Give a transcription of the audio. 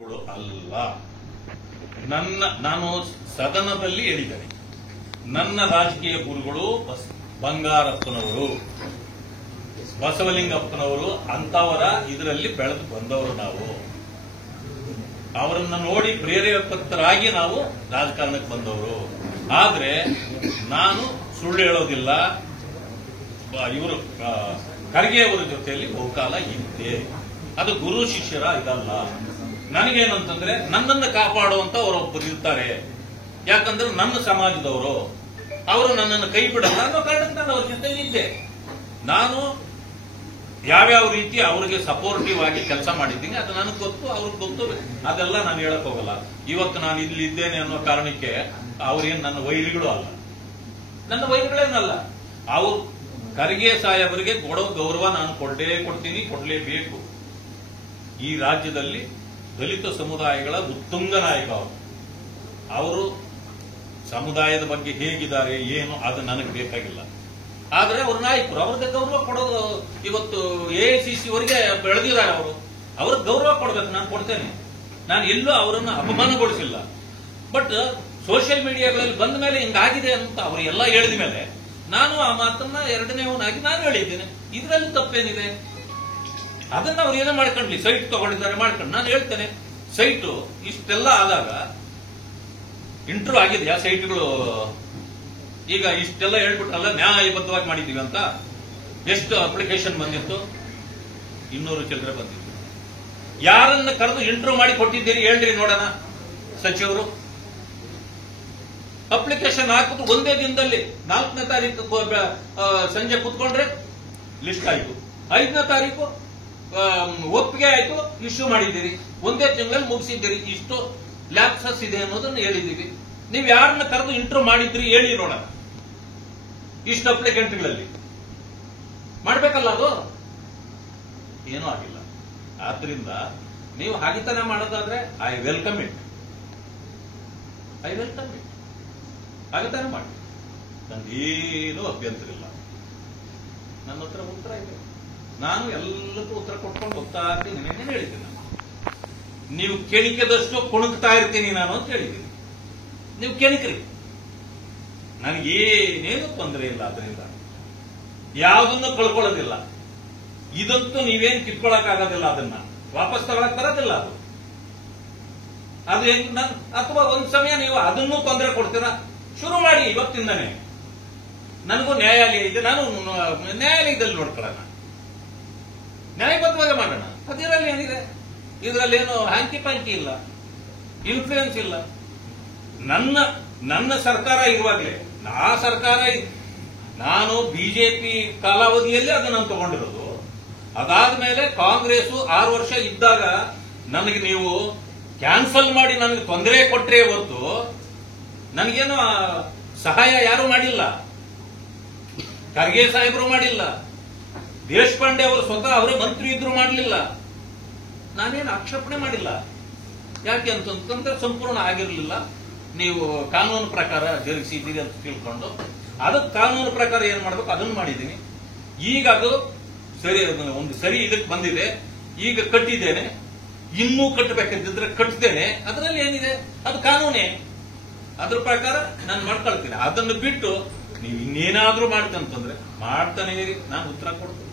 ಅಲ್ಲ. ನಾನು ಸದನದಲ್ಲಿ ಹೇಳಿದ್ದೇನೆ, ನನ್ನ ರಾಜಕೀಯ ಗುರುಗಳು ಬಂಗಾರಪ್ಪನವರು, ಬಸವಲಿಂಗಪ್ಪನವರು ಅಂತವರ ಇದರಲ್ಲಿ ಬೆಳೆದು ಬಂದವರು. ನಾವು ಅವರನ್ನ ನೋಡಿ ಪ್ರೇರೇಪಿತರಾಗಿ ನಾವು ರಾಜಕಾರಣಕ್ಕೆ ಬಂದವರು. ಆದ್ರೆ ನಾನು ಸುಳ್ಳು ಹೇಳೋದಿಲ್ಲ. ಇವರು ಖರ್ಗೆ ಅವರ ಜೊತೆಯಲ್ಲಿ ಬಹುಕಾಲ ಇದ್ದೆ. ಅದು ಗುರು ಶಿಷ್ಯರ ಇದಲ್ಲ. ನನಗೇನಂತಂದ್ರೆ ನನ್ನನ್ನು ಕಾಪಾಡುವಂತ ಅವರೊಬ್ಬರು ಇರ್ತಾರೆ. ಯಾಕಂದ್ರೆ ನನ್ನ ಸಮಾಜದವರು, ಅವರು ನನ್ನನ್ನು ಕೈ ಬಿಡಲ್ಲ ಅನ್ನೋ ಕಾರಣಕ್ಕೆ ನಾನು ಅವ್ರ ಜೊತೆ ಇದ್ದೆ. ನಾನು ಯಾವ್ಯಾವ ರೀತಿ ಅವರಿಗೆ ಸಪೋರ್ಟಿವ್ ಆಗಿ ಕೆಲಸ ಮಾಡಿದ್ದೀನಿ ಅದು ನನಗೆ ಗೊತ್ತು, ಅವ್ರಿಗೆ ಗೊತ್ತು. ಅದೆಲ್ಲ ನಾನು ಹೇಳಕ್ ಹೋಗಲ್ಲ. ಇವತ್ತು ನಾನು ಇಲ್ಲಿ ಇದ್ದೇನೆ ಅನ್ನೋ ಕಾರಣಕ್ಕೆ ಅವ್ರೇನು ನನ್ನ ವೈರಿಗಳು ಅಲ್ಲ, ನನ್ನ ವೈರಿಗಳೇನಲ್ಲ. ಅವ್ರು ಖರ್ಗೆ ಸಾಹೇಬರಿಗೆ ಕೊಡೋ ಗೌರವ ನಾನು ಕೊಡ್ತೀನಿ, ಕೊಡ್ಲೇಬೇಕು. ಈ ರಾಜ್ಯದಲ್ಲಿ ದಲಿತ ಸಮುದಾಯಗಳ ಉತ್ತುಂಗ ನಾಯಕ ಅವರು ಸಮುದಾಯದ ಬಗ್ಗೆ ಹೇಗಿದ್ದಾರೆ ಏನು ಅದು ನನಗೆ ಬೇಕಾಗಿಲ್ಲ. ಆದ್ರೆ ಅವ್ರ ನಾಯಕರು ಅವ್ರಿಗೆ ಗೌರವ ಕೊಡೋದು. ಇವತ್ತು AICC ವರೆಗೆ ಬೆಳೆದಿದ್ದಾರೆ ಅವರು, ಅವ್ರಿಗೆ ಗೌರವ ಕೊಡ್ಬೇಕು. ನಾನು ಕೊಡ್ತೇನೆ. ನಾನು ಎಲ್ಲೂ ಅವರನ್ನು ಅಪಮಾನಗೊಳಿಸಿಲ್ಲ. ಬಟ್ ಸೋಷಿಯಲ್ ಮೀಡಿಯಾಗಳಲ್ಲಿ ಬಂದ ಮೇಲೆ ಹಿಂಗಾಗಿದೆ ಅಂತ ಅವರು ಎಲ್ಲ ಹೇಳಿದ ಮೇಲೆ ನಾನು ಆ ಮಾತನ್ನ ಎರಡನೇವನಾಗಿ ನಾನು ಹೇಳಿದ್ದೇನೆ. ಇದರಲ್ಲಿ ತಪ್ಪೇನಿದೆ? ಅದನ್ನ ಅವ್ರು ಏನೋ ಮಾಡ್ಕೊಂಡ್ಲಿ, ಸೈಟ್ ತಗೊಂಡಿದ್ದಾರೆ ಮಾಡ್ಕೊಂಡು. ನಾನು ಹೇಳ್ತೇನೆ, ಸೈಟು ಇಷ್ಟೆಲ್ಲ ಆದಾಗ ಇಂಟರ್ವ್ಯೂ ಆಗಿದೆಯಾ ಸೈಟ್ಗಳು? ಈಗ ಇಷ್ಟೆಲ್ಲ ಹೇಳ್ಬಿಟ್ರಲ್ಲ ನ್ಯಾಯಬದ್ಧವಾಗಿ ಮಾಡಿದೀವಿ ಅಂತ. ಎಷ್ಟು ಅಪ್ಲಿಕೇಶನ್ ಬಂದಿತ್ತು? 200 ಚಿಲ್ಲರೆ ಬಂದಿತ್ತು. ಯಾರನ್ನ ಕರೆದು ಇಂಟರ್ವ್ಯೂ ಮಾಡಿ ಕೊಟ್ಟಿದ್ದೀರಿ ಹೇಳ್ರಿ ನೋಡೋಣ. ಸಚಿವರು ಅಪ್ಲಿಕೇಶನ್ ಹಾಕಿದ್ರು ಒಂದೇ ದಿನದಲ್ಲಿ 4ನೇ ತಾರೀಕು ಸಂಜೆ ಕೂತ್ಕೊಂಡ್ರೆ ಲಿಸ್ಟ್ ಆಯ್ತು. 5ನೇ ತಾರೀಕು ಒಪ್ಪಿಗೆ ಆಯ್ತು, ಇಶ್ಯೂ ಮಾಡಿದ್ದೀರಿ. ಒಂದೇ ತಿಂಗಳಲ್ಲಿ ಮುಗಿಸಿದ್ದೀರಿ. ಇಷ್ಟು ಲ್ಯಾಪ್ಸಸ್ ಇದೆ ಅನ್ನೋದನ್ನ ಹೇಳಿದ್ದೀವಿ. ನೀವು ಯಾರನ್ನ ಕರೆದು ಇಂಟರ್ವ್ಯೂ ಮಾಡಿದ್ರಿ ಹೇಳಿ ನೋಡೋಣ. ಇಷ್ಟು ಅಪ್ಲಿಕೆಂಟ್ಗಳಲ್ಲಿ ಮಾಡ್ಬೇಕಲ್ಲ, ಅದು ಏನೂ ಆಗಿಲ್ಲ. ಆದ್ರಿಂದ ನೀವು ಹಾಗಿತನ ಮಾಡೋದಾದ್ರೆ ಐ ವೆಲ್ಕಮ್ ಇಟ್. ಹಾಗಿತನ ಮಾಡಿ, ನಂದೇನೂ ಅಭ್ಯಂತರ ಇಲ್ಲ. ನನ್ನ ಹತ್ರ ಉತ್ತರ ಇದೆ. ನಾನು ಎಲ್ಲಕ್ಕೂ ಉತ್ತರ ಕೊಟ್ಕೊಂಡು ಹೋಗ್ತಾ ಇರ್ತೀನಿ. ನೆನ್ನೆ ಹೇಳಿದ್ದೀನಿ, ನೀವು ಕೆಣಿಕೆದಷ್ಟು ಕುಣುಕ್ತಾ ಇರ್ತೀನಿ ನಾನು ಅಂತ ಹೇಳಿದ್ದೀನಿ. ನೀವು ಕೆಣಿಕ್ರಿ, ನನಗೇನೇನು ತೊಂದರೆ ಇಲ್ಲ. ಅದರಿಂದ ಯಾವುದನ್ನು ಕಳ್ಕೊಳ್ಳೋದಿಲ್ಲ. ಇದಂತೂ ನೀವೇನು ಕಿತ್ಕೊಳ್ಳೋಕ್ಕಾಗೋದಿಲ್ಲ. ಅದನ್ನ ವಾಪಸ್ ತಗೊಳಕ್ ಬರೋದಿಲ್ಲ. ಅದು ಹೆಂಗ್ ಅಥವಾ ಒಂದ್ ಸಮಯ ನೀವು ಅದನ್ನೂ ತೊಂದರೆ ಕೊಡ್ತೀರಾ? ಶುರು ಮಾಡಿ ಇವತ್ತಿಂದನೇ. ನನಗೂ ನ್ಯಾಯಾಲಯ ಇದೆ, ನಾನು ನ್ಯಾಯಾಲಯದಲ್ಲಿ ನೋಡ್ಕೊಳ್ಳೋಣ, ನ್ಯಾಯಬದ್ಧವಾಗಿ ಮಾಡೋಣ. ಅದರಲ್ಲಿ ಏನಿದೆ? ಇದರಲ್ಲೇನು ಹ್ಯಾಂಕಿ ಪಂಕಿ ಇಲ್ಲ, ಇನ್ಫ್ಲೂಯೆನ್ಸ್ ಇಲ್ಲ. ನನ್ನ ಸರ್ಕಾರ ಇರುವಾಗಲೇ, ಆ ಸರ್ಕಾರ ನಾನು ಬಿಜೆಪಿ ಕಾಲಾವಧಿಯಲ್ಲಿ ಅದು ನಾನು ತಗೊಂಡಿರೋದು. ಅದಾದ್ಮೇಲೆ ಕಾಂಗ್ರೆಸ್ 6 ವರ್ಷ ಇದ್ದಾಗ ನನಗೆ ನೀವು ಕ್ಯಾನ್ಸಲ್ ಮಾಡಿ ನನಗೆ ತೊಂದರೆ ಕೊಟ್ರೆ ಹೊರತು ನನಗೇನು ಸಹಾಯ ಯಾರು ಮಾಡಿಲ್ಲ. ಖರ್ಗೆ ಸಾಹೇಬರು ಮಾಡಿಲ್ಲ, ದೇಶಪಾಂಡೆ ಅವರು ಸ್ವತಃ ಅವರೇ ಮಂತ್ರಿ ಇದ್ರು ಮಾಡಲಿಲ್ಲ. ನಾನೇನು ಆಕ್ಷೇಪಣೆ ಮಾಡಿಲ್ಲ. ಯಾಕೆ ಅಂತಂದ್ರೆ ಸಂಪೂರ್ಣ ಆಗಿರಲಿಲ್ಲ. ನೀವು ಕಾನೂನು ಪ್ರಕಾರ ಜರುಗಿಸಿದ್ದೀರಿ ಅಂತ ತಿಳ್ಕೊಂಡು ಅದಕ್ಕೆ ಕಾನೂನು ಪ್ರಕಾರ ಏನ್ ಮಾಡ್ಬೇಕು ಅದನ್ನು ಮಾಡಿದ್ದೀನಿ. ಈಗ ಅದು ಸರಿ, ಒಂದು ಸರಿ ಇದಕ್ಕೆ ಬಂದಿದೆ. ಈಗ ಕಟ್ಟಿದ್ದೇನೆ, ಇನ್ನೂ ಕಟ್ಟಬೇಕಂತಿದ್ರೆ ಕಟ್ತೇನೆ. ಅದರಲ್ಲಿ ಏನಿದೆ? ಅದು ಕಾನೂನೇ. ಅದ್ರ ಪ್ರಕಾರ ನಾನು ಮಾಡ್ಕೊಳ್ತೀನಿ. ಅದನ್ನು ಬಿಟ್ಟು ನೀವು ಇನ್ನೇನಾದ್ರೂ ಮಾಡ್ತಂತಂದ್ರೆ ಮಾಡ್ತಾನೆ ಇರಿ, ನಾನು ಉತ್ತರ ಕೊಡ್ತೀನಿ.